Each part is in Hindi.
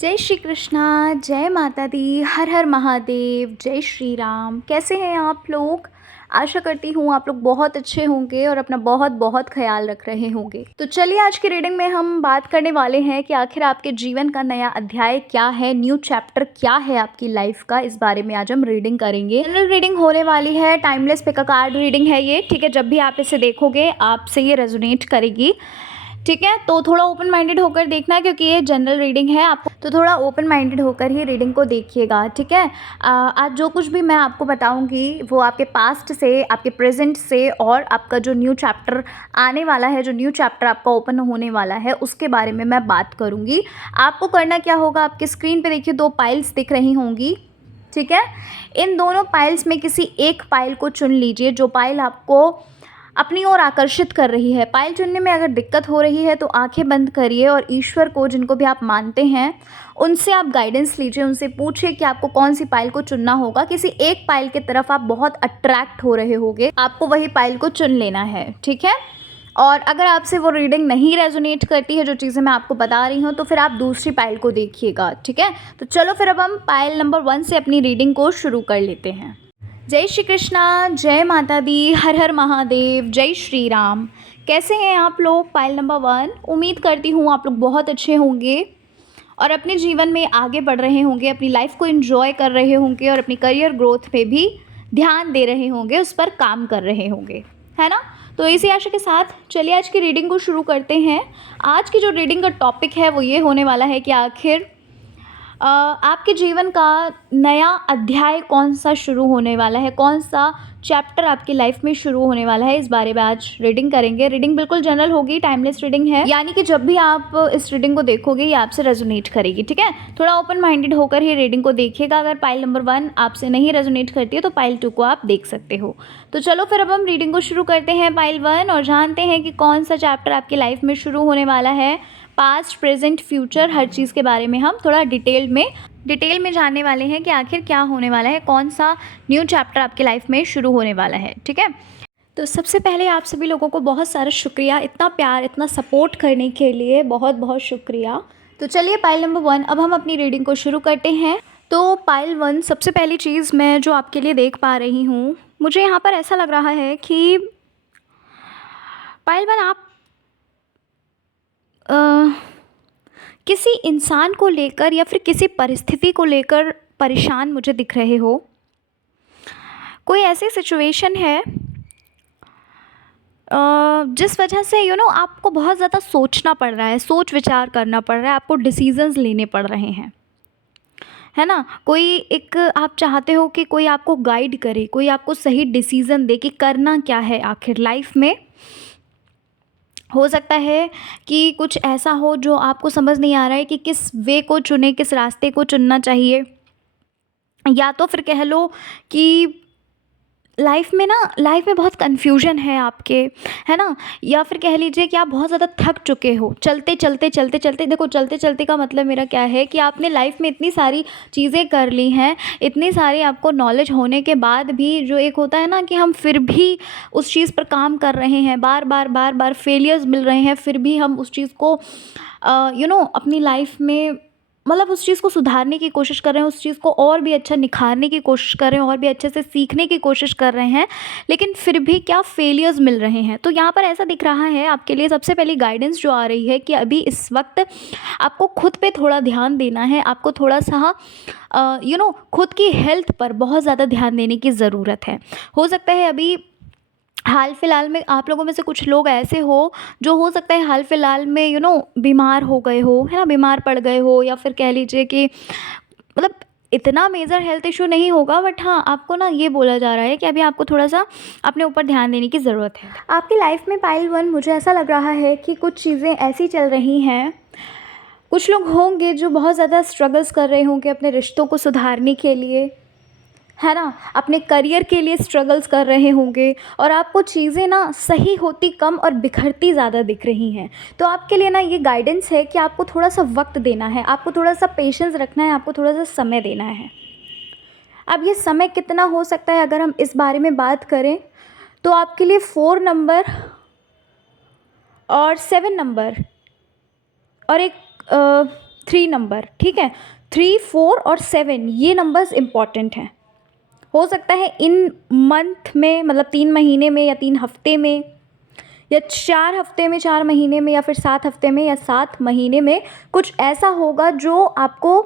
जय श्री कृष्णा, जय माता दी, हर हर महादेव, जय श्री राम। कैसे हैं आप लोग? आशा करती हूँ आप लोग बहुत अच्छे होंगे और अपना बहुत बहुत ख्याल रख रहे होंगे। तो चलिए आज की रीडिंग में हम बात करने वाले हैं कि आखिर आपके जीवन का नया अध्याय क्या है, न्यू चैप्टर क्या है आपकी लाइफ का। इस बारे में आज हम रीडिंग करेंगे। जनरल रीडिंग होने वाली है, timeless pick a card reading है ये, ठीक है। जब भी आप इसे देखोगे आपसे ये रेजोनेट करेगी, ठीक है। तो थोड़ा ओपन माइंडेड होकर देखना है क्योंकि ये जनरल रीडिंग है, आपको तो थोड़ा ओपन माइंडेड होकर ही रीडिंग को देखिएगा, ठीक है। आज जो कुछ भी मैं आपको बताऊंगी वो आपके पास्ट से, आपके प्रेजेंट से और आपका जो न्यू चैप्टर आने वाला है, जो न्यू चैप्टर आपका ओपन होने वाला है उसके बारे में मैं बात करूंगी। आपको करना क्या होगा, आपके स्क्रीन पे देखिए 2 पाइल्स दिख रही होंगी, ठीक है। इन दोनों पाइल्स में किसी एक पाइल को चुन लीजिए जो पाइल आपको अपनी ओर आकर्षित कर रही है। पाइल चुनने में अगर दिक्कत हो रही है तो आंखें बंद करिए और ईश्वर को, जिनको भी आप मानते हैं, उनसे आप गाइडेंस लीजिए, उनसे पूछिए कि आपको कौन सी पाइल को चुनना होगा। किसी एक पाइल की तरफ आप बहुत अट्रैक्ट हो रहे होंगे, आपको वही पाइल को चुन लेना है, ठीक है। और अगर आपसे वो रीडिंग नहीं रेजोनेट करती है, जो चीज़ें मैं आपको बता रही हूँ, तो फिर आप दूसरी पाइल को देखिएगा, ठीक है। तो चलो फिर अब हम पाइल नंबर 1 से अपनी रीडिंग को शुरू कर लेते हैं। जय श्री कृष्णा, जय माता दी, हर हर महादेव, जय श्री राम। कैसे हैं आप लोग? Pile number 1। उम्मीद करती हूँ आप लोग बहुत अच्छे होंगे और अपने जीवन में आगे बढ़ रहे होंगे, अपनी लाइफ को एंजॉय कर रहे होंगे और अपनी करियर ग्रोथ पे भी ध्यान दे रहे होंगे, उस पर काम कर रहे होंगे, है ना। तो इसी आशा के साथ चलिए आज की रीडिंग को शुरू करते हैं। आज की जो रीडिंग का टॉपिक है वो ये होने वाला है कि आखिर आपके जीवन का नया अध्याय कौन सा शुरू होने वाला है, कौन सा चैप्टर आपकी लाइफ में शुरू होने वाला है, इस बारे में आज रीडिंग करेंगे। रीडिंग बिल्कुल जनरल होगी, टाइमलेस रीडिंग है, यानी कि जब भी आप इस रीडिंग को देखोगे ये आपसे रेजोनेट करेगी, ठीक है। थोड़ा ओपन माइंडेड होकर ही रीडिंग को देखिएगा। अगर पाइल नंबर 1 आपसे नहीं रेजोनेट करती है तो पाइल 2 को आप देख सकते हो। तो चलो फिर अब हम रीडिंग को शुरू करते हैं पाइल 1 और जानते हैं कि कौन सा चैप्टर आपकी लाइफ में शुरू होने वाला है। पास्ट, प्रेजेंट, फ्यूचर, हर चीज़ के बारे में हम थोड़ा डिटेल में जानने वाले हैं कि आखिर क्या होने वाला है, कौन सा न्यू चैप्टर आपकी लाइफ में शुरू होने वाला है, ठीक है। तो सबसे पहले आप सभी लोगों को बहुत सारा शुक्रिया, इतना प्यार, इतना सपोर्ट करने के लिए बहुत बहुत शुक्रिया। तो चलिए पाइल नंबर 1 अब हम अपनी रीडिंग को शुरू करते हैं। तो पाइल 1, सबसे पहली चीज़ मैं जो आपके लिए देख पा रही हूँ, मुझे यहाँ पर ऐसा लग रहा है कि पाइल 1 आप किसी इंसान को लेकर या फिर किसी परिस्थिति को लेकर परेशान मुझे दिख रहे हो। कोई ऐसी सिचुएशन है जिस वजह से आपको बहुत ज़्यादा सोचना पड़ रहा है, सोच विचार करना पड़ रहा है, आपको डिसीजंस लेने पड़ रहे हैं, है ना। कोई एक आप चाहते हो कि कोई आपको गाइड करे, कोई आपको सही डिसीज़न दे कि करना क्या है आखिर लाइफ में। हो सकता है कि कुछ ऐसा हो जो आपको समझ नहीं आ रहा है कि किस वे को चुने, किस रास्ते को चुनना चाहिए, या तो फिर कह लो कि लाइफ में बहुत कन्फ्यूजन है आपके, है ना। या फिर कह लीजिए कि आप बहुत ज़्यादा थक चुके हो, चलते चलते। देखो, चलते चलते का मतलब मेरा क्या है कि आपने लाइफ में इतनी सारी चीज़ें कर ली हैं, इतनी सारी आपको नॉलेज होने के बाद भी जो एक होता है ना कि हम फिर भी उस चीज़ पर काम कर रहे हैं, बार बार फेलियर्स मिल रहे हैं, फिर भी हम उस चीज़ को अपनी लाइफ में मतलब उस चीज़ को सुधारने की कोशिश कर रहे हैं, उस चीज़ को और भी अच्छा निखारने की कोशिश कर रहे हैं, और भी अच्छे से सीखने की कोशिश कर रहे हैं, लेकिन फिर भी क्या फेलियर्स मिल रहे हैं। तो यहाँ पर ऐसा दिख रहा है आपके लिए सबसे पहली गाइडेंस जो आ रही है कि अभी इस वक्त आपको खुद पे थोड़ा ध्यान देना है, आपको थोड़ा सा खुद की हेल्थ पर बहुत ज़्यादा ध्यान देने की ज़रूरत है। हो सकता है अभी हाल फिलहाल में आप लोगों में से कुछ लोग ऐसे हो जो हो सकता है हाल फिलहाल में बीमार हो गए हो, है ना, बीमार पड़ गए हो, या फिर कह लीजिए कि मतलब इतना मेजर हेल्थ इशू नहीं होगा, बट हाँ आपको ना ये बोला जा रहा है कि अभी आपको थोड़ा सा अपने ऊपर ध्यान देने की ज़रूरत है आपकी लाइफ में। पाइल 1, मुझे ऐसा लग रहा है कि कुछ चीज़ें ऐसी चल रही हैं, कुछ लोग होंगे जो बहुत ज़्यादा स्ट्रगल्स कर रहे होंगे अपने रिश्तों को सुधारने के लिए, है ना, अपने करियर के लिए स्ट्रगल्स कर रहे होंगे, और आपको चीज़ें ना सही होती कम और बिखरती ज़्यादा दिख रही हैं। तो आपके लिए ना ये गाइडेंस है कि आपको थोड़ा सा वक्त देना है, आपको थोड़ा सा पेशेंस रखना है, आपको थोड़ा सा समय देना है। अब ये समय कितना हो सकता है, अगर हम इस बारे में बात करें तो आपके लिए 4 नंबर और 7 नंबर और एक 3 नंबर, ठीक है। 3, 4 और 7 ये नंबर्स इम्पॉर्टेंट हैं। हो सकता है इन मंथ में, मतलब 3 महीने में या 3 हफ्ते में या 4 हफ्ते में, 4 महीने में, या फिर 7 हफ्ते में या 7 महीने में कुछ ऐसा होगा जो आपको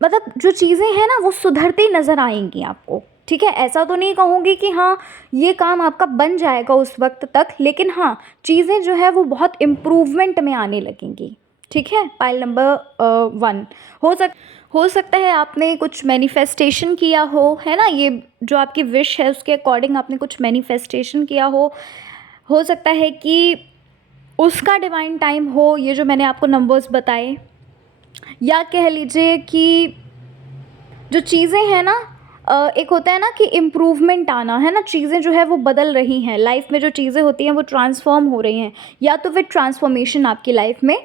मतलब जो चीज़ें हैं ना वो सुधरती नज़र आएंगी आपको, ठीक है। ऐसा तो नहीं कहूँगी कि हाँ ये काम आपका बन जाएगा उस वक्त तक, लेकिन हाँ चीज़ें जो है वो बहुत इम्प्रूवमेंट में आने लगेंगी, ठीक है। पाइल नंबर 1, हो सकता है आपने कुछ मैनिफेस्टेशन किया हो, है ना, ये जो आपकी विश है उसके अकॉर्डिंग आपने कुछ मैनिफेस्टेशन किया हो सकता है कि उसका डिवाइन टाइम हो, ये जो मैंने आपको नंबर्स बताए। या कह लीजिए कि जो चीज़ें हैं ना, एक होता है ना कि इम्प्रूवमेंट आना, है ना, चीज़ें जो है वो बदल रही हैं लाइफ में, जो चीज़ें होती हैं वो ट्रांसफॉर्म हो रही हैं, या तो फिर ट्रांसफॉर्मेशन आपकी लाइफ में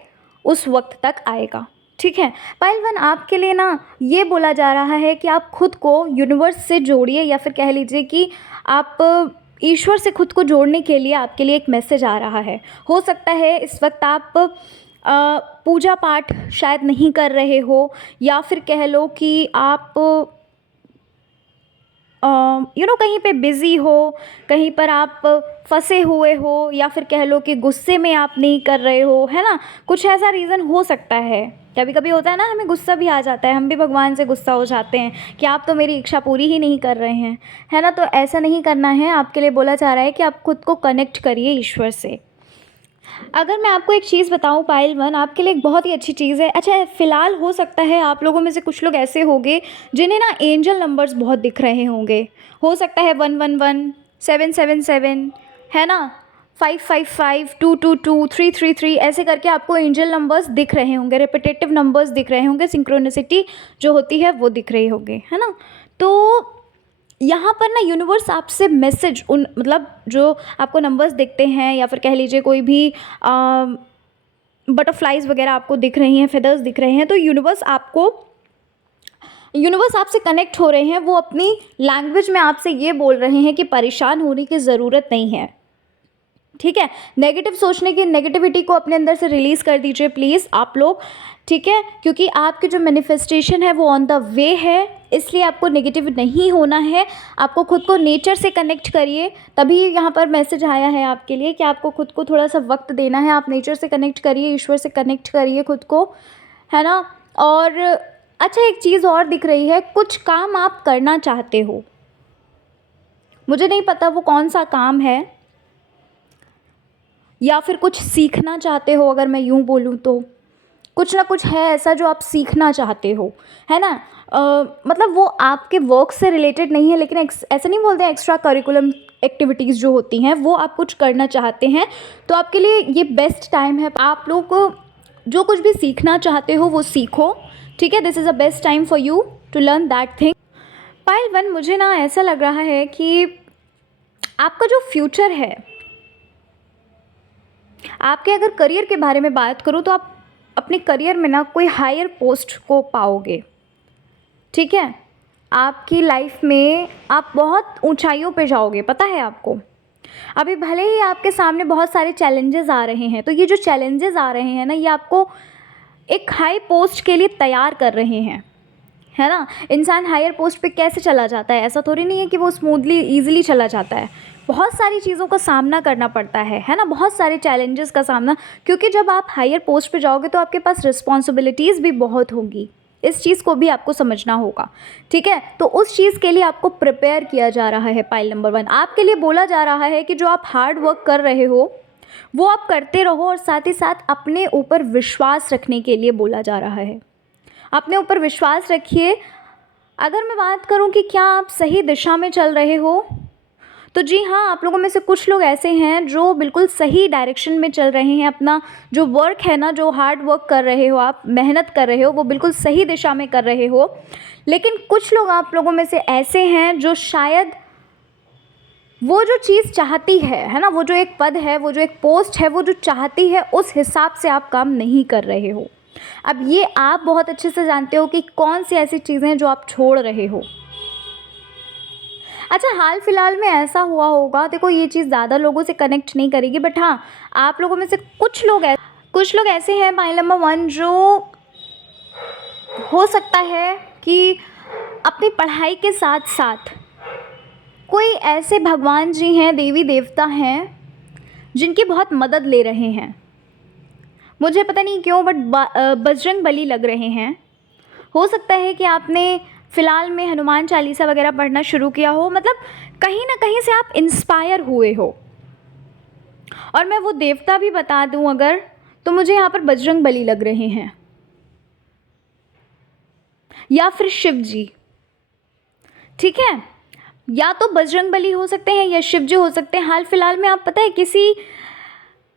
उस वक्त तक आएगा, ठीक है। पाइल 1 आपके लिए ना ये बोला जा रहा है कि आप खुद को यूनिवर्स से जोड़िए, या फिर कह लीजिए कि आप ईश्वर से खुद को जोड़ने के लिए आपके लिए एक मैसेज आ रहा है। हो सकता है इस वक्त आप पूजा पाठ शायद नहीं कर रहे हो, या फिर कह लो कि आप कहीं पे बिज़ी हो, कहीं पर आप फंसे हुए हो, या फिर कह लो कि गुस्से में आप नहीं कर रहे हो, है ना, कुछ ऐसा रीज़न हो सकता है। कभी कभी होता है ना, हमें गुस्सा भी आ जाता है, हम भी भगवान से गुस्सा हो जाते हैं कि आप तो मेरी इच्छा पूरी ही नहीं कर रहे हैं, है ना। तो ऐसा नहीं करना है, आपके लिए बोला जा रहा है कि आप खुद को कनेक्ट करिए ईश्वर से। अगर मैं आपको एक चीज़ बताऊँ पाइल 1, आपके लिए एक बहुत ही अच्छी चीज़ है। अच्छा, फ़िलहाल हो सकता है आप लोगों में से कुछ लोग ऐसे होंगे जिन्हें ना एंजल नंबर्स बहुत दिख रहे होंगे। हो सकता है 111, 777, है ना, 555, 222, 333, ऐसे करके आपको एंजल नंबर्स दिख रहे होंगे, रिपीटेटिव नंबर्स दिख रहे होंगे, सिंक्रोनिसिटी जो होती है वो दिख रही होगी, है ना। तो यहाँ पर ना यूनिवर्स आपसे मैसेज, उन मतलब जो आपको नंबर्स दिखते हैं, या फिर कह लीजिए कोई भी बटरफ्लाइज वगैरह आपको दिख रही हैं, फेदर्स दिख रहे हैं, तो यूनिवर्स आपसे कनेक्ट हो रहे हैं। वो अपनी लैंग्वेज में आपसे ये बोल रहे हैं कि परेशान होने की ज़रूरत नहीं है, ठीक है। नेगेटिव सोचने की, नेगेटिविटी को अपने अंदर से रिलीज़ कर दीजिए प्लीज़ आप लोग, ठीक है, क्योंकि आपकी जो मैनिफेस्टेशन है वो ऑन द वे है, इसलिए आपको नेगेटिव नहीं होना है। आपको खुद को नेचर से कनेक्ट करिए, तभी यहाँ पर मैसेज आया है आपके लिए कि आपको खुद को थोड़ा सा वक्त देना है। आप नेचर से कनेक्ट करिए, ईश्वर से कनेक्ट करिए खुद को, है ना। और अच्छा, एक चीज़ और दिख रही है, कुछ काम आप करना चाहते हो, मुझे नहीं पता वो कौन सा काम है, या फिर कुछ सीखना चाहते हो, अगर मैं यूँ बोलूँ तो कुछ ना कुछ है ऐसा जो आप सीखना चाहते हो, है ना। मतलब वो आपके वर्क से रिलेटेड नहीं है, लेकिन ऐसा नहीं बोलते हैं, एक्स्ट्रा करिकुलम एक्टिविटीज़ जो होती हैं वो आप कुछ करना चाहते हैं, तो आपके लिए ये बेस्ट टाइम है। आप लोग को जो कुछ भी सीखना चाहते हो वो सीखो, ठीक है। This is a best time for you to learn that thing. Pile 1 मुझे ना ऐसा लग रहा है कि आपका जो फ्यूचर है, आपके अगर करियर के बारे में बात करूँ तो आप अपने करियर में ना कोई हायर पोस्ट को पाओगे, ठीक है। आपकी लाइफ में आप बहुत ऊंचाइयों पे जाओगे, पता है आपको। अभी भले ही आपके सामने बहुत सारे चैलेंजेस आ रहे हैं, तो ये जो चैलेंजेस आ रहे हैं ना, ये आपको एक हाई पोस्ट के लिए तैयार कर रहे हैं, है ना। इंसान हायर पोस्ट पे कैसे चला जाता है, ऐसा थोड़ी नहीं है कि वो स्मूथली ईजिली चला जाता है, बहुत सारी चीज़ों का सामना करना पड़ता है ना, बहुत सारे चैलेंजेस का सामना, क्योंकि जब आप हायर पोस्ट पे जाओगे तो आपके पास रिस्पॉन्सिबिलिटीज़ भी बहुत होंगी, इस चीज़ को भी आपको समझना होगा, ठीक है। तो उस चीज़ के लिए आपको प्रिपेयर किया जा रहा है। पाइल नंबर 1 आपके लिए बोला जा रहा है कि जो आप हार्ड वर्क कर रहे हो वो आप करते रहो, और साथ ही साथ अपने ऊपर विश्वास रखने के लिए बोला जा रहा है। अपने ऊपर विश्वास रखिए। अगर मैं बात करूं कि क्या आप सही दिशा में चल रहे हो, तो जी हाँ, आप लोगों में से कुछ लोग ऐसे हैं जो बिल्कुल सही डायरेक्शन में चल रहे हैं। अपना जो वर्क है ना, जो हार्ड वर्क कर रहे हो, आप मेहनत कर रहे हो, वो बिल्कुल सही दिशा में कर रहे हो। लेकिन कुछ लोग आप लोगों में से ऐसे हैं जो शायद वो जो चीज़ चाहती है ना, वो जो एक पद है, वो जो एक पोस्ट है, वो जो चाहती है उस हिसाब से आप काम नहीं कर रहे हो। अब ये आप बहुत अच्छे से जानते हो कि कौन सी ऐसी चीज़ें हैं जो आप छोड़ रहे हो। अच्छा, हाल फिलहाल में ऐसा हुआ होगा, देखो ये चीज़ ज़्यादा लोगों से कनेक्ट नहीं करेगी, बट हाँ आप लोगों में से कुछ लोग कुछ लोग ऐसे हैं पाइल नंबर 1 जो हो सकता है कि अपनी पढ़ाई के साथ साथ कोई ऐसे भगवान जी हैं, देवी देवता हैं जिनकी बहुत मदद ले रहे हैं। मुझे पता नहीं क्यों बट बजरंग बली लग रहे हैं। हो सकता है कि आपने फ़िलहाल में हनुमान चालीसा वगैरह पढ़ना शुरू किया हो, मतलब कहीं ना कहीं से आप इंस्पायर हुए हो। और मैं वो देवता भी बता दूं अगर, तो मुझे यहाँ पर बजरंग बली लग रहे हैं या फिर शिव जी। ठीक है, या तो बजरंग बली हो सकते हैं या शिव जी हो सकते हैं। हाल फिलहाल में आप पता है किसी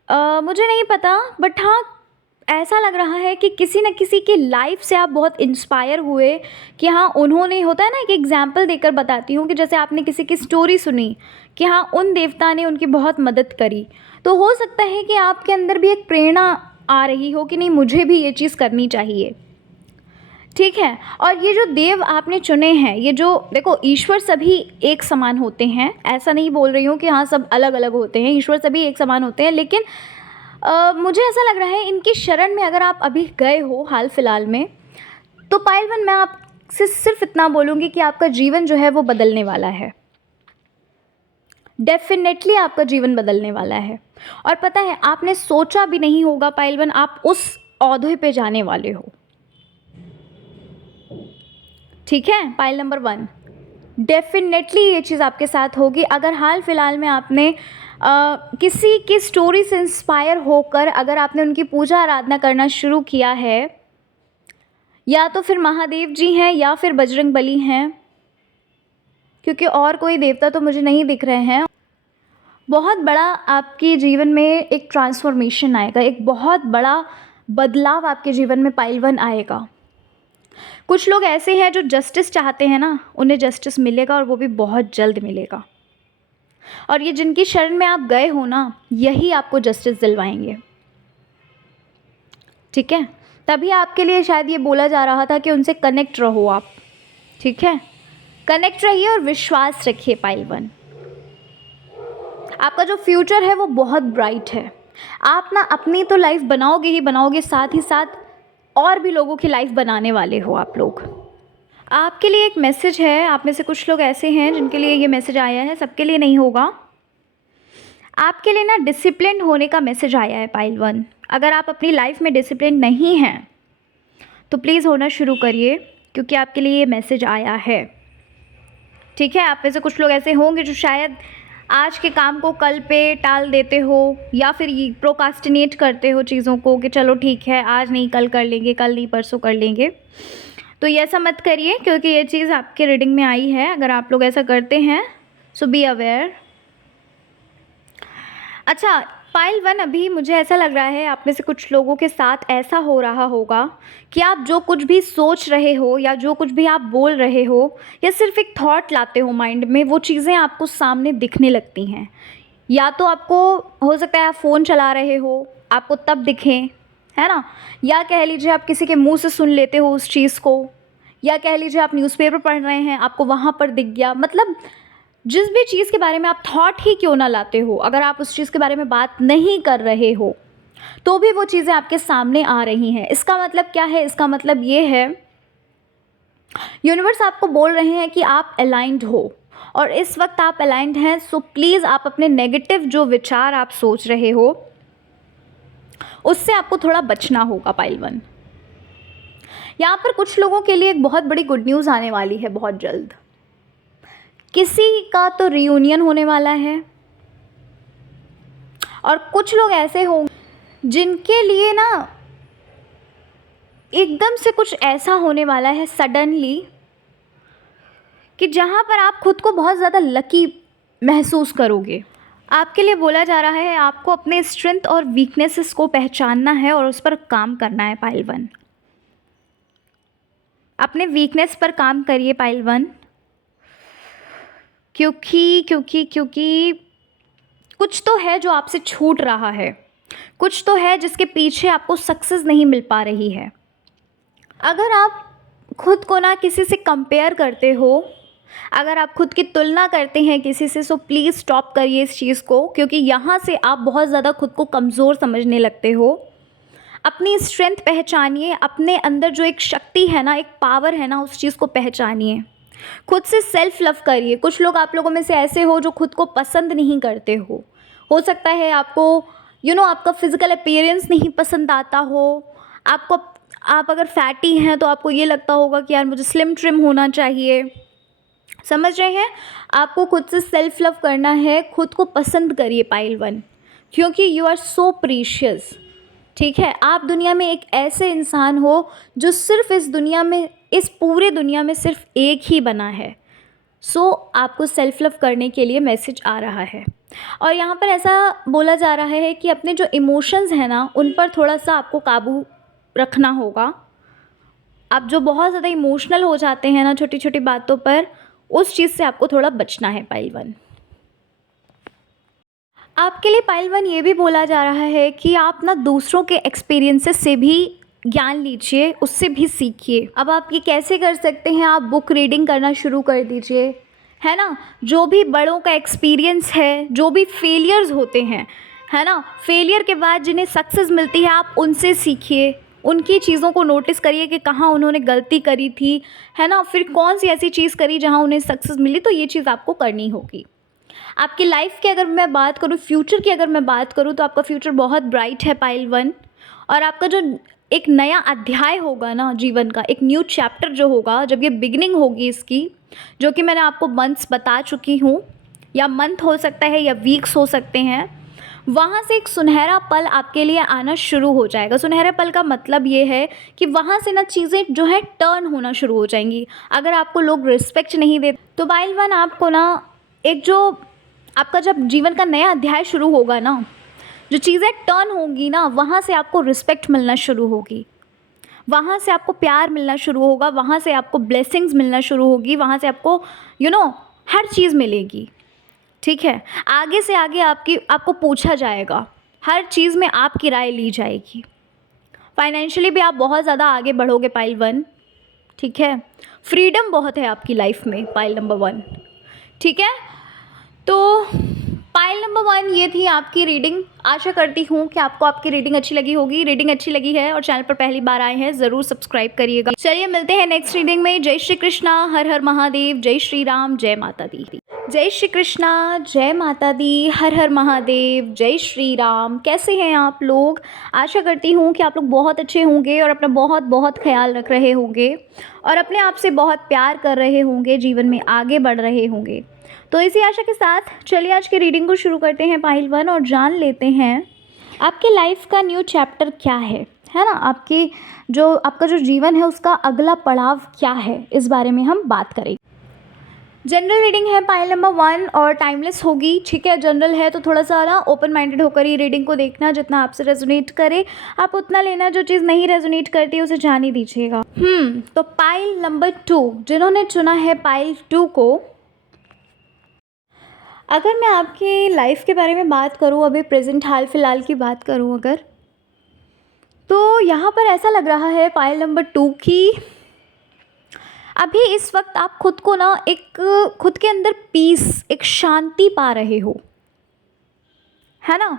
मुझे नहीं पता बट हाँ ऐसा लग रहा है कि किसी न किसी की लाइफ से आप बहुत इंस्पायर हुए कि हाँ उन्होंने, होता है ना, एक एग्जाम्पल देकर बताती हूँ कि जैसे आपने किसी की स्टोरी सुनी कि हाँ उन देवता ने उनकी बहुत मदद करी, तो हो सकता है कि आपके अंदर भी एक प्रेरणा आ रही हो कि नहीं मुझे भी ये चीज़ करनी चाहिए। ठीक है, और ये जो देव आपने चुने हैं, ये जो देखो, ईश्वर सभी एक समान होते हैं, ऐसा नहीं बोल रही हूँ कि हाँ सब अलग अलग होते हैं, ईश्वर सभी एक समान होते हैं, लेकिन मुझे ऐसा लग रहा है इनकी शरण में अगर आप अभी गए हो हाल फिलहाल में, तो पायल 1 मैं आपसे सिर्फ इतना बोलूँगी कि आपका जीवन जो है वो बदलने वाला है। डेफिनेटली आपका जीवन बदलने वाला है। और पता है आपने सोचा भी नहीं होगा पायल 1 आप उस ओहदे पे जाने वाले हो। ठीक है, पाइल नंबर 1, डेफिनेटली ये चीज़ आपके साथ होगी अगर हाल फिलहाल में आपने किसी की स्टोरी से इंस्पायर होकर अगर आपने उनकी पूजा आराधना करना शुरू किया है, या तो फिर महादेव जी हैं या फिर बजरंग बली हैं, क्योंकि और कोई देवता तो मुझे नहीं दिख रहे हैं। बहुत बड़ा आपके जीवन में एक ट्रांसफॉर्मेशन आएगा, एक बहुत बड़ा बदलाव आपके जीवन में पाइल 1 आएगा। कुछ लोग ऐसे हैं जो जस्टिस चाहते हैं ना, उन्हें जस्टिस मिलेगा और वो भी बहुत जल्द मिलेगा। और ये जिनकी शरण में आप गए हो ना, यही आपको जस्टिस दिलवाएंगे। ठीक है, तभी आपके लिए शायद ये बोला जा रहा था कि उनसे कनेक्ट रहो आप। ठीक है, कनेक्ट रहिए और विश्वास रखिए पाइल 1। आपका जो फ्यूचर है वो बहुत ब्राइट है। आप ना अपनी तो लाइफ बनाओगे ही बनाओगे, साथ ही साथ और भी लोगों की लाइफ बनाने वाले हो आप लोग। आपके लिए एक मैसेज है, आप में से कुछ लोग ऐसे हैं जिनके लिए ये मैसेज आया है, सबके लिए नहीं होगा। आपके लिए ना डिसिप्लिन होने का मैसेज आया है पाइल 1। अगर आप अपनी लाइफ में डिसिप्लिन नहीं हैं तो प्लीज़ होना शुरू करिए, क्योंकि आपके लिए ये मैसेज आया है। ठीक है, आप में से कुछ लोग ऐसे होंगे जो शायद आज के काम को कल पे टाल देते हो, या फिर ये प्रोकास्टिनेट करते हो चीज़ों को कि चलो ठीक है आज नहीं कल कर लेंगे, कल नहीं परसों कर लेंगे। तो ये ऐसा मत करिए, क्योंकि ये चीज़ आपके रीडिंग में आई है। अगर आप लोग ऐसा करते हैं सो बी अवेयर। अच्छा पाइल 1, अभी मुझे ऐसा लग रहा है आप में से कुछ लोगों के साथ ऐसा हो रहा होगा कि आप जो कुछ भी सोच रहे हो या जो कुछ भी आप बोल रहे हो या सिर्फ एक थॉट लाते हो माइंड में, वो चीज़ें आपको सामने दिखने लगती हैं। या तो आपको हो सकता है आप फ़ोन चला रहे हो, आपको तब दिखें, है ना, या कह लीजिए आप किसी के मुंह से सुन लेते हो उस चीज़ को, या कह लीजिए आप न्यूज़पेपर पढ़ रहे हैं आपको वहाँ पर दिख गया। मतलब जिस भी चीज़ के बारे में आप थॉट ही क्यों ना लाते हो, अगर आप उस चीज़ के बारे में बात नहीं कर रहे हो तो भी वो चीज़ें आपके सामने आ रही हैं। इसका मतलब क्या है? इसका मतलब ये है यूनिवर्स आपको बोल रहे हैं कि आप अलाइंड हो, और इस वक्त आप अलाइंड हैं। सो प्लीज़ आप अपने नेगेटिव जो विचार आप सोच रहे हो उससे आपको थोड़ा बचना होगा पाइल 1। यहाँ पर कुछ लोगों के लिए एक बहुत बड़ी गुड न्यूज़ आने वाली है बहुत जल्द। किसी का तो रियूनियन होने वाला है, और कुछ लोग ऐसे होंगे जिनके लिए ना एकदम से कुछ ऐसा होने वाला है सडनली कि जहाँ पर आप खुद को बहुत ज़्यादा लकी महसूस करोगे। आपके लिए बोला जा रहा है आपको अपने स्ट्रेंथ और वीकनेसेस को पहचानना है और उस पर काम करना है पाइल 1। अपने वीकनेस पर काम करिए पाइल 1, क्योंकि कुछ तो है जो आपसे छूट रहा है, कुछ तो है जिसके पीछे आपको सक्सेस नहीं मिल पा रही है। अगर आप खुद को ना किसी से कंपेयर करते हो, अगर आप खुद की तुलना करते हैं किसी से, सो प्लीज़ स्टॉप करिए इस चीज़ को, क्योंकि यहाँ से आप बहुत ज़्यादा खुद को कमज़ोर समझने लगते हो। अपनी स्ट्रेंथ पहचानिए, अपने अंदर जो एक शक्ति है ना, एक पावर है ना, उस चीज़ को पहचानिए। खुद से सेल्फ लव करिए। कुछ लोग आप लोगों में से ऐसे हो जो खुद को पसंद नहीं करते हो सकता है आपको आपका फिज़िकल अपीयरेंस नहीं पसंद आता हो। आपको आप अगर फैटी हैं तो आपको ये लगता होगा कि यार मुझे स्लिम ट्रिम होना चाहिए। समझ रहे हैं? आपको खुद से सेल्फ लव करना है, खुद को पसंद करिए पाइल 1, क्योंकि यू आर सो प्रीशियस। ठीक है, आप दुनिया में एक ऐसे इंसान हो जो सिर्फ इस पूरे दुनिया में सिर्फ एक ही बना है। सो आपको सेल्फ लव करने के लिए मैसेज आ रहा है। और यहाँ पर ऐसा बोला जा रहा है कि अपने जो इमोशंस हैं ना, उन पर थोड़ा सा आपको काबू रखना होगा। आप जो बहुत ज़्यादा इमोशनल हो जाते हैं ना छोटी छोटी बातों पर, उस चीज़ से आपको थोड़ा बचना है पाइल 1। आपके लिए पाइल 1 ये भी बोला जा रहा है कि आप ना दूसरों के एक्सपीरियंसेस से भी ज्ञान लीजिए, उससे भी सीखिए। अब आप ये कैसे कर सकते हैं? आप बुक रीडिंग करना शुरू कर दीजिए, है ना। जो भी बड़ों का एक्सपीरियंस है, जो भी फेलियर्स होते हैं, है ना, फेलियर के बाद जिन्हें सक्सेस मिलती है, आप उनसे सीखिए। उनकी चीज़ों को नोटिस करिए कि कहाँ उन्होंने गलती करी थी, है ना, फिर कौन सी ऐसी चीज़ करी जहाँ उन्हें सक्सेस मिली, तो ये चीज़ आपको करनी होगी। आपकी लाइफ की अगर मैं बात करूँ, फ्यूचर की अगर मैं बात करूँ, तो आपका फ्यूचर बहुत ब्राइट है पाइल 1। और आपका जो एक नया अध्याय होगा ना जीवन का, एक न्यू चैप्टर जो होगा, जब ये बिगिनिंग होगी इसकी, जो कि मैंने आपको मंथ्स बता चुकी हूँ, या मंथ हो सकता है या वीक्स हो सकते हैं, वहाँ से एक सुनहरा पल आपके लिए आना शुरू हो जाएगा। सुनहरे पल का मतलब ये है कि वहाँ से ना चीज़ें जो है टर्न होना शुरू हो जाएंगी। अगर आपको लोग रिस्पेक्ट नहीं देते तो पाइल 1 आपको ना एक जो आपका जब जीवन का नया अध्याय शुरू होगा ना, जो चीज़ें टर्न होंगी ना, वहाँ से आपको रिस्पेक्ट मिलना शुरू होगी, वहाँ से आपको प्यार मिलना शुरू होगा, वहाँ से आपको ब्लेसिंग्स मिलना शुरू होगी, वहाँ से आपको हर चीज़ मिलेगी। ठीक है, आगे से आगे आपको पूछा जाएगा, हर चीज़ में आपकी राय ली जाएगी। फाइनेंशियली भी आप बहुत ज़्यादा आगे बढ़ोगे पाइल 1। ठीक है, फ्रीडम बहुत है आपकी लाइफ में पाइल नंबर 1। ठीक है, तो पाइल नंबर 1 ये थी आपकी रीडिंग। आशा करती हूँ कि आपको आपकी रीडिंग अच्छी लगी होगी। रीडिंग अच्छी लगी है और चैनल पर पहली बार आए हैं, ज़रूर सब्सक्राइब करिएगा। चलिए मिलते हैं नेक्स्ट रीडिंग में। जय श्री कृष्णा, हर हर महादेव, जय श्री राम, जय माता दी। जय श्री कृष्णा, जय माता दी, हर हर महादेव, जय श्री राम। कैसे हैं आप लोग? आशा करती हूँ कि आप लोग बहुत अच्छे होंगे और अपना बहुत बहुत ख्याल रख रहे होंगे और अपने आप से बहुत प्यार कर रहे होंगे, जीवन में आगे बढ़ रहे होंगे। तो इसी आशा के साथ चलिए आज की रीडिंग को शुरू करते हैं पाइल 1 और जान लेते हैं आपके लाइफ का न्यू चैप्टर क्या है ना। आपका जो जीवन है उसका अगला पड़ाव क्या है, इस बारे में हम बात करेंगे। जनरल रीडिंग है पाइल नंबर 1 और टाइमलेस होगी। ठीक है, जनरल है तो थोड़ा सा ना ओपन माइंडेड होकर ही रीडिंग को देखना, जितना आपसे रेजोनेट करे आप उतना लेना, जो चीज़ नहीं रेजोनेट करती है उसे जान ही दीजिएगा। तो पाइल नंबर 2 जिन्होंने चुना है पाइल 2 को, अगर मैं आपकी लाइफ के बारे में बात करूं, अभी प्रेजेंट हाल फिलहाल की बात करूं अगर, तो यहाँ पर ऐसा लग रहा है पाइल नंबर 2 की अभी इस वक्त आप खुद को ना खुद के अंदर पीस, एक शांति पा रहे हो, है ना।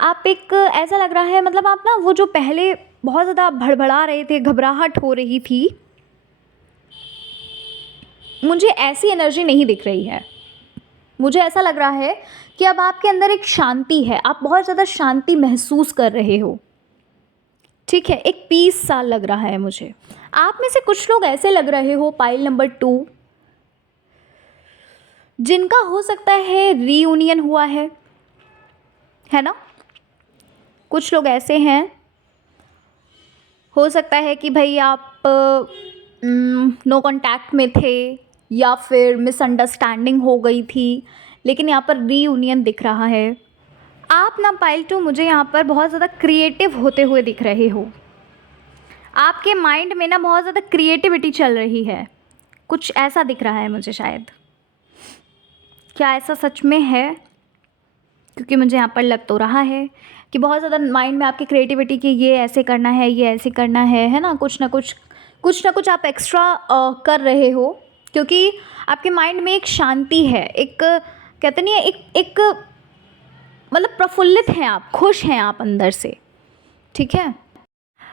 आप ऐसा लग रहा है, मतलब आप ना वो जो पहले बहुत ज़्यादा भड़बड़ा रहे थे, घबराहट हो रही थी, मुझे ऐसी एनर्जी नहीं दिख रही है। मुझे ऐसा लग रहा है कि अब आपके अंदर एक शांति है, आप बहुत ज़्यादा शांति महसूस कर रहे हो। ठीक है, एक पीस सा लग रहा है मुझे। आप में से कुछ लोग ऐसे लग रहे हो पाइल नंबर 2 जिनका हो सकता है रीयूनियन हुआ है ना। कुछ लोग ऐसे हैं, हो सकता है कि भाई आप नो कांटेक्ट में थे या फिर मिसअंडरस्टैंडिंग हो गई थी, लेकिन यहाँ पर रीयूनियन दिख रहा है। आप ना पाइल 2 मुझे यहाँ पर बहुत ज़्यादा क्रिएटिव होते हुए दिख रहे हो। आपके माइंड में ना बहुत ज़्यादा क्रिएटिविटी चल रही है, कुछ ऐसा दिख रहा है मुझे। शायद क्या ऐसा सच में है? क्योंकि मुझे यहाँ पर लग तो रहा है कि बहुत ज़्यादा माइंड में आपकी क्रिएटिविटी कि ये ऐसे करना है, ये ऐसे करना है ना, कुछ ना कुछ आप एक्स्ट्रा कर रहे हो, क्योंकि आपके माइंड में एक शांति है, एक कहते नहीं है, एक मतलब प्रफुल्लित हैं आप, खुश हैं आप अंदर से। ठीक है,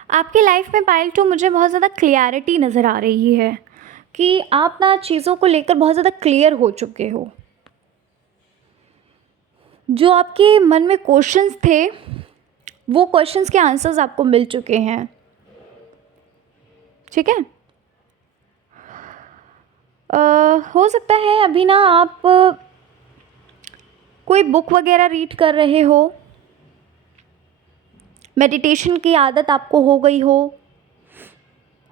आपकी लाइफ में पायल टू मुझे बहुत ज़्यादा क्लियरिटी नज़र आ रही है कि आप ना चीज़ों को लेकर बहुत ज़्यादा क्लियर हो चुके हो। जो आपके मन में क्वेश्चंस थे, वो क्वेश्चंस के आंसर्स आपको मिल चुके हैं। ठीक है। हो सकता है अभी ना आप कोई बुक वगैरह रीड कर रहे हो, मेडिटेशन की आदत आपको हो गई हो,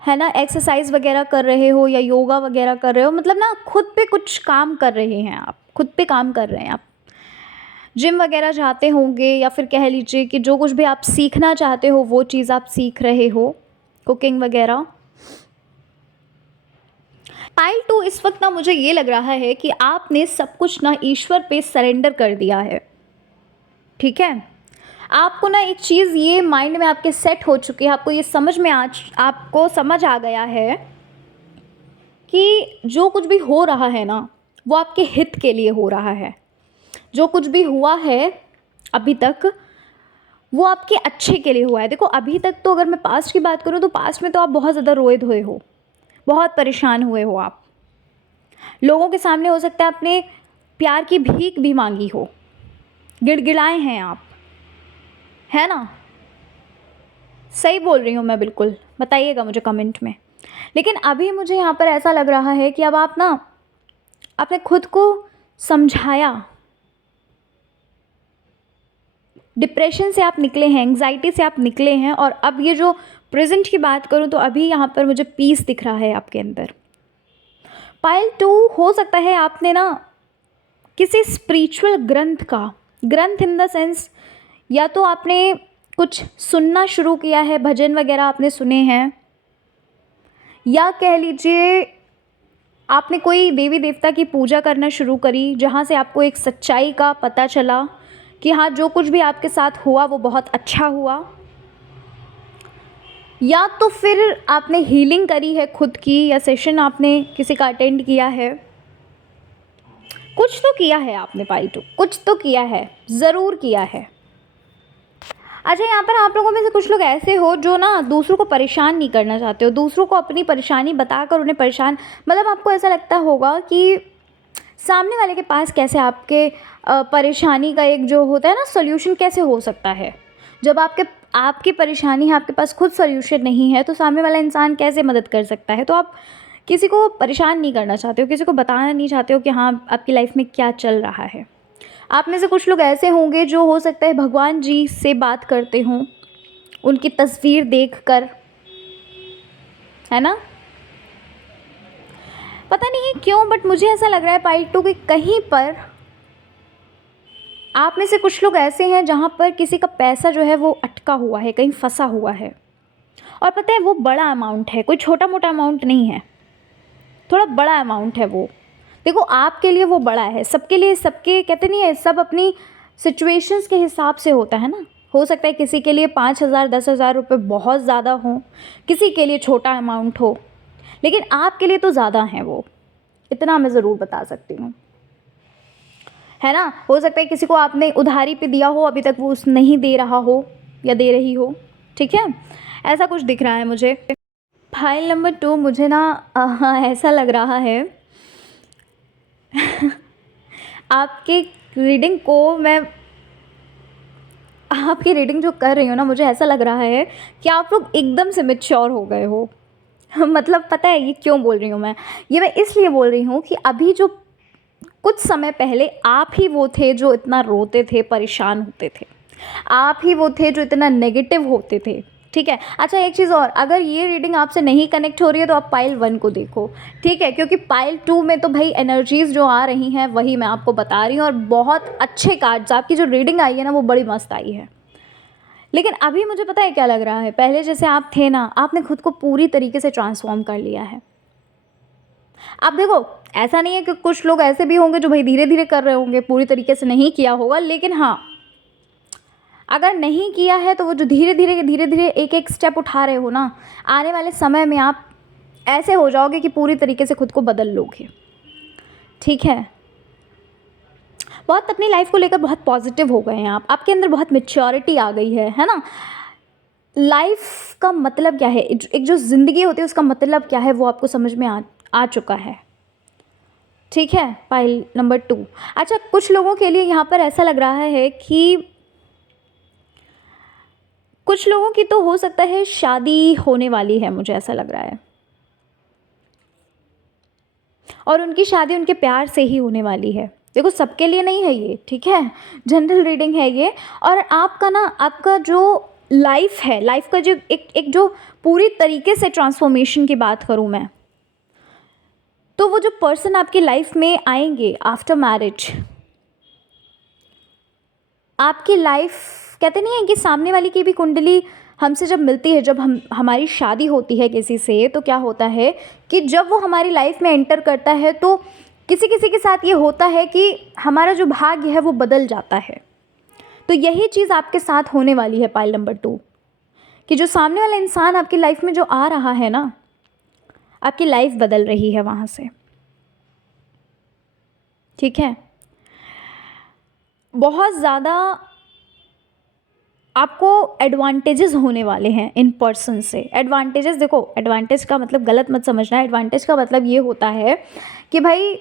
है ना, एक्सरसाइज वगैरह कर रहे हो या योगा वगैरह कर रहे हो, मतलब ना खुद पे कुछ काम कर रहे हैं आप, खुद पे काम कर रहे हैं आप। जिम वगैरह जाते होंगे या फिर कह लीजिए कि जो कुछ भी आप सीखना चाहते हो वो चीज़ आप सीख रहे हो, कुकिंग वगैरह। पाइल टू इस वक्त ना मुझे ये लग रहा है कि आपने सब कुछ ना ईश्वर पे सरेंडर कर दिया है। ठीक है। आपको ना एक चीज़ ये माइंड में आपके सेट हो चुकी है, आपको ये समझ में आपको समझ आ गया है कि जो कुछ भी हो रहा है ना वो आपके हित के लिए हो रहा है। जो कुछ भी हुआ है अभी तक वो आपके अच्छे के लिए हुआ है। देखो अभी तक तो अगर मैं पास्ट की बात करूँ तो पास्ट में तो आप बहुत ज़्यादा रोए धोए हो, बहुत परेशान हुए हो, आप लोगों के सामने हो सकता है आपने प्यार की भीख भी मांगी हो, गिड़गिड़ाए हैं आप, है ना। सही बोल रही हूँ मैं बिल्कुल, बताइएगा मुझे कमेंट में। लेकिन अभी मुझे यहाँ पर ऐसा लग रहा है कि अब आप ना आपने खुद को समझाया, डिप्रेशन से आप निकले हैं, एंग्जाइटी से आप निकले हैं, और अब ये जो प्रेजेंट की बात करूँ तो अभी यहाँ पर मुझे पीस दिख रहा है आपके अंदर। पाइल टू, हो सकता है आपने ना किसी स्पिरिचुअल ग्रंथ इन द सेंस, या तो आपने कुछ सुनना शुरू किया है, भजन वगैरह आपने सुने हैं, या कह लीजिए आपने कोई देवी देवता की पूजा करना शुरू करी जहाँ से आपको एक सच्चाई का पता चला कि हाँ जो कुछ भी आपके साथ हुआ वो बहुत अच्छा हुआ। या तो फिर आपने हीलिंग करी है खुद की, या सेशन आपने किसी का अटेंड किया है, कुछ तो किया है आपने पाइल टू, कुछ तो किया है, ज़रूर किया है। अच्छा, यहाँ पर आप लोगों में से कुछ लोग ऐसे हो जो ना दूसरों को परेशान नहीं करना चाहते हो, दूसरों को अपनी परेशानी बताकर उन्हें परेशान, मतलब आपको ऐसा लगता होगा कि सामने वाले के पास कैसे आपके परेशानी का एक जो होता है ना सॉल्यूशन कैसे हो सकता है। जब आपकी परेशानी है, आपके पास खुद सॉल्यूशन नहीं है, तो सामने वाला इंसान कैसे मदद कर सकता है। तो आप किसी को परेशान नहीं करना चाहते हो, किसी को बताना नहीं चाहते हो कि हाँ आपकी लाइफ में क्या चल रहा है। आप में से कुछ लोग ऐसे होंगे जो हो सकता है भगवान जी से बात करते हों, उनकी तस्वीर देखकर, है ना। पता नहीं है क्यों बट मुझे ऐसा लग रहा है पाइल टू कि कहीं पर आप में से कुछ लोग ऐसे हैं जहाँ पर किसी का पैसा जो है वो अटका हुआ है, कहीं फंसा हुआ है, और पता है वो बड़ा अमाउंट है, कोई छोटा मोटा अमाउंट नहीं है, थोड़ा बड़ा अमाउंट है वो। देखो आपके लिए वो बड़ा है, सबके लिए, सबके कहते नहीं है, सब अपनी सिचुएशंस के हिसाब से होता है ना। हो सकता है किसी के लिए 5,000 10,000 रुपये बहुत ज़्यादा हो, किसी के लिए छोटा अमाउंट हो, लेकिन आपके लिए तो ज़्यादा है वो, इतना मैं ज़रूर बता सकती हूँ, है ना। हो सकता है किसी को आपने उधारी पे दिया हो, अभी तक वो उस नहीं दे रहा हो या दे रही हो, ठीक है, ऐसा कुछ दिख रहा है मुझे। फाइल नंबर 2 मुझे ना ऐसा लग रहा है आपकी रीडिंग को मैं, आपकी रीडिंग जो कर रही हूँ ना, मुझे ऐसा लग रहा है कि आप लोग एकदम से मैच्योर हो गए हो। मतलब पता है ये क्यों बोल रही हूँ मैं इसलिए बोल रही हूँ कि अभी जो कुछ समय पहले आप ही वो थे जो इतना रोते थे, परेशान होते थे, आप ही वो थे जो इतना नेगेटिव होते थे, ठीक है। अच्छा एक चीज़ और, अगर ये रीडिंग आपसे नहीं कनेक्ट हो रही है तो आप पाइल 1 को देखो, ठीक है, क्योंकि पाइल 2 में तो भाई एनर्जीज़ जो आ रही हैं वही मैं आपको बता रही हूँ, और बहुत अच्छे कार्ड्स, आपकी जो रीडिंग आई है ना वो बड़ी मस्त आई है। लेकिन अभी मुझे पता है क्या लग रहा है, पहले जैसे आप थे ना, आपने खुद को पूरी तरीके से ट्रांसफॉर्म कर लिया है। अब देखो ऐसा नहीं है कि कुछ लोग ऐसे भी होंगे जो भाई धीरे धीरे कर रहे होंगे, पूरी तरीके से नहीं किया होगा, लेकिन हाँ अगर नहीं किया है तो वो जो धीरे धीरे एक एक स्टेप उठा रहे हो ना, आने वाले समय में आप ऐसे हो जाओगे कि पूरी तरीके से खुद को बदल लोगे, ठीक है। बहुत अपनी लाइफ को लेकर बहुत पॉजिटिव हो गए हैं आप, आपके अंदर बहुत मैच्योरिटी आ गई है ना। लाइफ का मतलब क्या है, एक जो ज़िंदगी होती है उसका मतलब क्या है, वो आपको समझ में आ चुका है। ठीक है, पाइल नंबर 2। अच्छा, कुछ लोगों के लिए यहाँ पर ऐसा लग रहा है कि कुछ लोगों की तो हो सकता है शादी होने वाली है, मुझे ऐसा लग रहा है, और उनकी शादी उनके प्यार से ही होने वाली है। देखो, सबके लिए नहीं है ये, ठीक है, जनरल रीडिंग है ये। और आपका ना, आपका जो लाइफ है, लाइफ का जो एक जो पूरी तरीके से ट्रांसफॉर्मेशन की बात करूँ मैं, तो वो जो पर्सन आपकी लाइफ में आएंगे आफ्टर मैरिज, आपकी लाइफ, कहते नहीं है कि सामने वाली की भी कुंडली हमसे जब मिलती है, जब हमारी शादी होती है किसी से, तो क्या होता है कि जब वो हमारी लाइफ में एंटर करता है तो किसी किसी के साथ ये होता है कि हमारा जो भाग्य है वो बदल जाता है। तो यही चीज़ आपके साथ होने वाली है पाइल नंबर 2, कि जो सामने वाला इंसान आपकी लाइफ में जो आ रहा है ना, आपकी लाइफ बदल रही है वहाँ से। ठीक है, बहुत ज़्यादा आपको एडवांटेजेस होने वाले हैं इन पर्सन से। एडवांटेजेस, देखो, एडवांटेज का मतलब गलत मत समझना, एडवांटेज का मतलब ये होता है कि भाई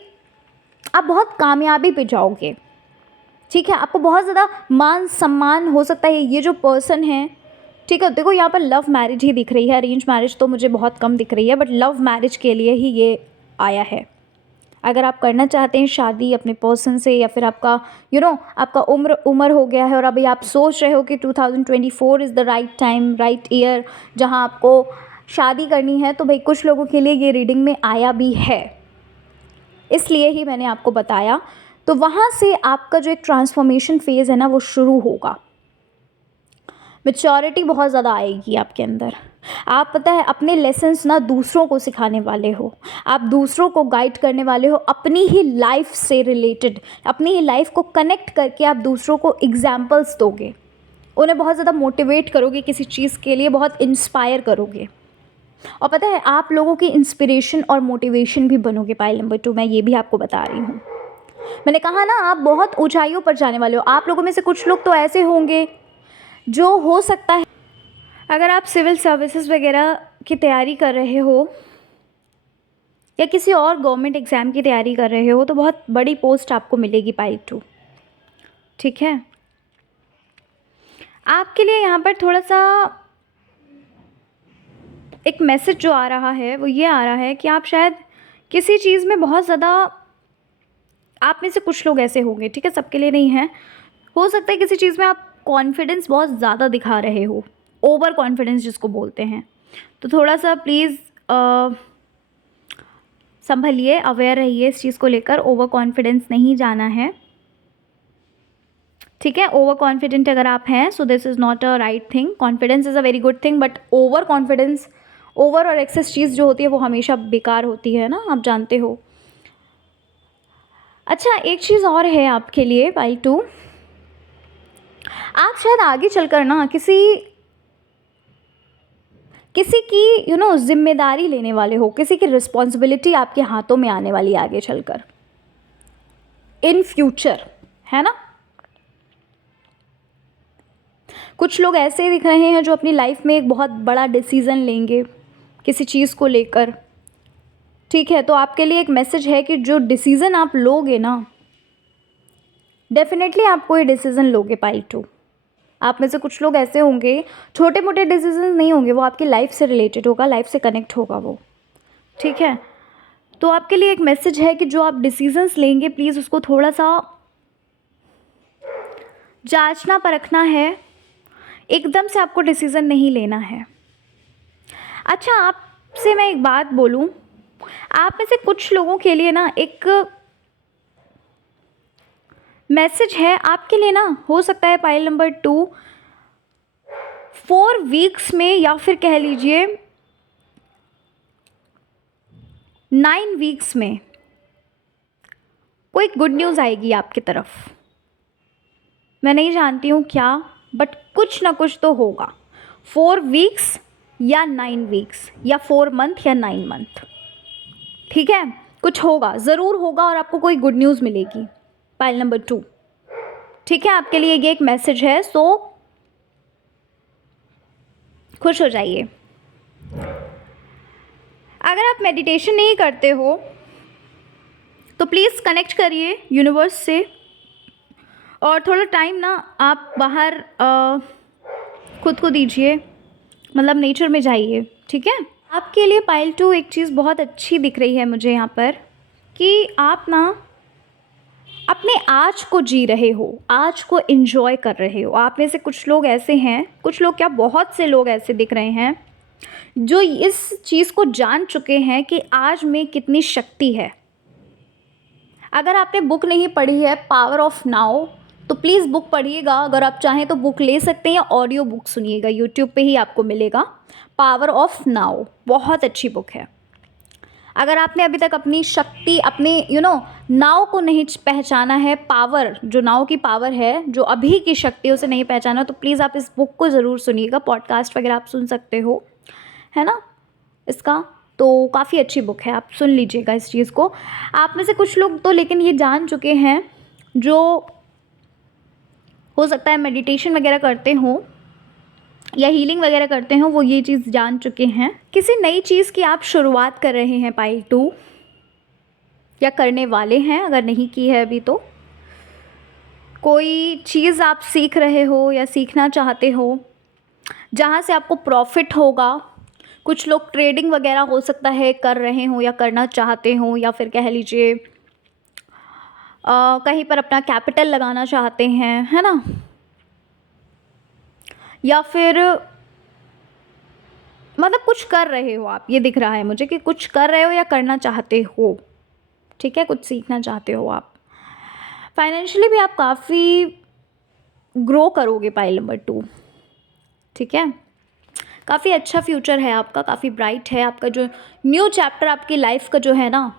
आप बहुत कामयाबी पे जाओगे। ठीक है, आपको बहुत ज़्यादा मान सम्मान हो सकता है। ये जो पर्सन है, ठीक है, देखो यहाँ पर लव मैरिज ही दिख रही है, अरेंज मैरिज तो मुझे बहुत कम दिख रही है, बट लव मैरिज के लिए ही ये आया है। अगर आप करना चाहते हैं शादी अपने पर्सन से, या फिर आपका आपका उम्र हो गया है और अभी आप सोच रहे हो कि 2024 is the right time, right year जहां आपको शादी करनी है, तो भाई कुछ लोगों के लिए ये रीडिंग में आया भी है, इसलिए ही मैंने आपको बताया। तो वहाँ से आपका जो एक ट्रांसफॉर्मेशन फेज़ है ना, वो शुरू होगा। मैच्योरिटी बहुत ज़्यादा आएगी आपके अंदर। आप, पता है, अपने लेसन्स ना दूसरों को सिखाने वाले हो, आप दूसरों को गाइड करने वाले हो, अपनी ही लाइफ से रिलेटेड, अपनी ही लाइफ को कनेक्ट करके आप दूसरों को एग्जाम्पल्स दोगे, उन्हें बहुत ज़्यादा मोटिवेट करोगे किसी चीज़ के लिए, बहुत इंस्पायर करोगे। और पता है, आप लोगों की इंस्पिरेशन और मोटिवेशन भी बनोगे पाइल नंबर 2, मैं ये भी आपको बता रही हूँ। मैंने कहा ना, आप बहुत ऊंचाइयों पर जाने वाले हो। आप लोगों में से कुछ लोग तो ऐसे होंगे जो, हो सकता है, अगर आप सिविल सर्विसेज वगैरह की तैयारी कर रहे हो या किसी और गवर्नमेंट एग्ज़ाम की तैयारी कर रहे हो, तो बहुत बड़ी पोस्ट आपको मिलेगी पाइल 2। ठीक है, आपके लिए यहाँ पर थोड़ा सा एक मैसेज जो आ रहा है वो ये आ रहा है कि आप शायद किसी चीज़ में बहुत ज़्यादा, आप में से कुछ लोग ऐसे होंगे, ठीक है, सबके लिए नहीं है, हो सकता है किसी चीज़ में आप कॉन्फिडेंस बहुत ज़्यादा दिखा रहे हो, ओवर कॉन्फिडेंस जिसको बोलते हैं। तो थोड़ा सा प्लीज़ संभलिए, अवेयर रहिए इस चीज़ को लेकर, ओवर कॉन्फिडेंस नहीं जाना है। ठीक है, ओवर कॉन्फिडेंट अगर आप हैं, so this is not a right thing. Confidence is a very good thing, but over confidence, over और एक्सेस चीज़ जो होती है वो हमेशा बेकार होती है ना, आप जानते हो। अच्छा, एक चीज़ और है आपके लिए पाइल 2, आप शायद आगे चलकर ना किसी की जिम्मेदारी लेने वाले हो, किसी की रिस्पॉन्सिबिलिटी आपके हाथों में आने वाली है आगे चलकर, इन फ्यूचर, है ना। कुछ लोग ऐसे दिख रहे हैं जो अपनी लाइफ में एक बहुत बड़ा डिसीज़न लेंगे किसी चीज़ को लेकर। ठीक है, तो आपके लिए एक मैसेज है कि जो डिसीज़न आप लोगे ना, डेफिनेटली आप कोई डिसीज़न लोगे पाइल 2। आप में से कुछ लोग ऐसे होंगे, छोटे मोटे डिसीजन नहीं होंगे, वो आपकी लाइफ से रिलेटेड होगा, लाइफ से कनेक्ट होगा वो। ठीक है, तो आपके लिए एक मैसेज है कि जो आप डिसीजंस लेंगे, प्लीज़ उसको थोड़ा सा जांचना परखना है, एकदम से आपको डिसीज़न नहीं लेना है। अच्छा, आपसे मैं एक बात बोलूं, आप में से कुछ लोगों के लिए ना एक मैसेज है आपके लिए ना, हो सकता है पाइल नंबर 2 4 वीक्स में, या फिर कह लीजिए 9 वीक्स में कोई गुड न्यूज़ आएगी आपकी तरफ। मैं नहीं जानती हूँ क्या, बट कुछ ना कुछ तो होगा। 4 वीक्स या 9 वीक्स या 4 मंथ या 9 मंथ, ठीक है, कुछ होगा, ज़रूर होगा, और आपको कोई गुड न्यूज़ मिलेगी पाइल नंबर 2। ठीक है, आपके लिए ये एक मैसेज है। सो खुश हो जाइए। अगर आप मेडिटेशन नहीं करते हो तो प्लीज़ कनेक्ट करिए यूनिवर्स से, और थोड़ा टाइम ना आप बाहर खुद को दीजिए, मतलब नेचर में जाइए, ठीक है। आपके लिए पाइल 2 एक चीज़ बहुत अच्छी दिख रही है मुझे यहाँ पर, कि आप ना अपने आज को जी रहे हो, आज को एंजॉय कर रहे हो। आप में से कुछ लोग ऐसे हैं, कुछ लोग क्या, बहुत से लोग ऐसे दिख रहे हैं जो इस चीज़ को जान चुके हैं कि आज में कितनी शक्ति है। अगर आपने बुक नहीं पढ़ी है पावर ऑफ नाउ, तो प्लीज़ बुक पढ़िएगा। अगर आप चाहें तो बुक ले सकते हैं या ऑडियो बुक सुनिएगा, यूट्यूब पे ही आपको मिलेगा। पावर ऑफ नाउ बहुत अच्छी बुक है। अगर आपने अभी तक अपनी शक्ति, अपने नाव को नहीं पहचाना है, पावर जो नाव की पावर है, जो अभी की शक्ति, उसे नहीं पहचाना, तो प्लीज़ आप इस बुक को ज़रूर सुनिएगा। पॉडकास्ट वगैरह आप सुन सकते हो, है ना, इसका तो काफ़ी अच्छी बुक है, आप सुन लीजिएगा इस चीज़ को। आप में से कुछ लोग तो लेकिन ये जान चुके हैं, जो हो सकता है मेडिटेशन वगैरह करते हों या हीलिंग वगैरह करते हो, वो ये चीज़ जान चुके हैं। किसी नई चीज़ की आप शुरुआत कर रहे हैं पाइल 2, या करने वाले हैं, अगर नहीं की है अभी तो। कोई चीज़ आप सीख रहे हो या सीखना चाहते हो जहाँ से आपको प्रॉफिट होगा। कुछ लोग ट्रेडिंग वगैरह हो सकता है कर रहे हो या करना चाहते हो, या फिर कह लीजिए कहीं पर अपना कैपिटल लगाना चाहते हैं, है ना, या फिर मतलब कुछ कर रहे हो आप, ये दिख रहा है मुझे कि कुछ कर रहे हो या करना चाहते हो, ठीक है, कुछ सीखना चाहते हो आप। फाइनेंशियली भी आप काफ़ी ग्रो करोगे पाइल नंबर 2, ठीक है। काफ़ी अच्छा फ्यूचर है आपका, काफ़ी ब्राइट है आपका। जो न्यू चैप्टर आपकी लाइफ का जो है ना,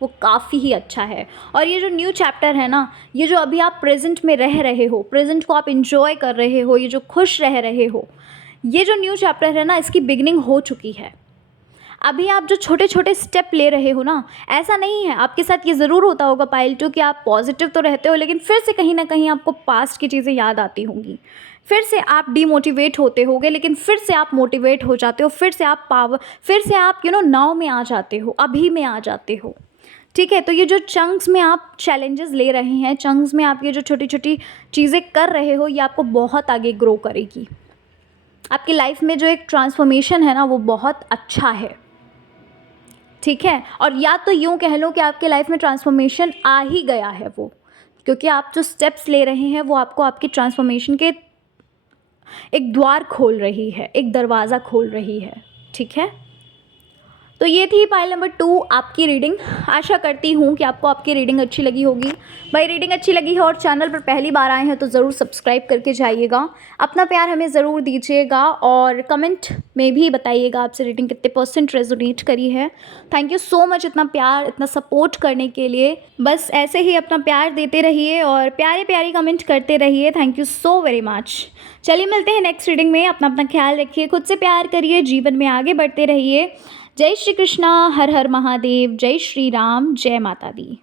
वो काफ़ी ही अच्छा है। और ये जो न्यू चैप्टर है ना, ये जो अभी आप प्रेजेंट में रह रहे हो, प्रेजेंट को आप इंजॉय कर रहे हो, ये जो खुश रह रहे हो, ये जो न्यू चैप्टर है ना, इसकी बिगनिंग हो चुकी है। अभी आप जो छोटे छोटे स्टेप ले रहे हो ना, ऐसा नहीं है, आपके साथ ये ज़रूर होता होगा पाइल 2 कि आप पॉजिटिव तो रहते हो, लेकिन फिर से कहीं ना कहीं आपको पास्ट की चीज़ें याद आती होंगी, फिर से आप डीमोटिवेट होते होगे, लेकिन फिर से आप मोटिवेट हो जाते हो, फिर से आप नाव में आ जाते हो, अभी में आ जाते हो, ठीक है। तो ये जो चंक्स में आप चैलेंजेस ले रहे हैं, चंक्स में आप ये जो छोटी छोटी चीज़ें कर रहे हो, ये आपको बहुत आगे ग्रो करेगी। आपकी लाइफ में जो एक ट्रांसफॉर्मेशन है ना, वो बहुत अच्छा है, ठीक है। और या तो यूँ कह लो कि आपके लाइफ में ट्रांसफॉर्मेशन आ ही गया है वो, क्योंकि आप जो स्टेप्स ले रहे हैं वो आपको आपकी ट्रांसफॉर्मेशन के एक द्वार खोल रही है, एक दरवाज़ा खोल रही है, ठीक है। तो ये थी पाइल नंबर 2 आपकी रीडिंग। आशा करती हूँ कि आपको आपकी रीडिंग अच्छी लगी होगी। भाई रीडिंग अच्छी लगी है और चैनल पर पहली बार आए हैं तो ज़रूर सब्सक्राइब करके जाइएगा। अपना प्यार हमें ज़रूर दीजिएगा और कमेंट में भी बताइएगा आपसे रीडिंग कितने % रेजोनेट करी है। थैंक यू सो मच इतना प्यार, इतना सपोर्ट करने के लिए। बस ऐसे ही अपना प्यार देते रहिए और प्यारे प्यारे कमेंट करते रहिए। Thank you so very much. चलिए मिलते हैं नेक्स्ट रीडिंग में। अपना ख्याल रखिए, खुद से प्यार करिए, जीवन में आगे बढ़ते रहिए। जय श्री कृष्णा, हर हर महादेव, जय श्री राम, जय माता दी।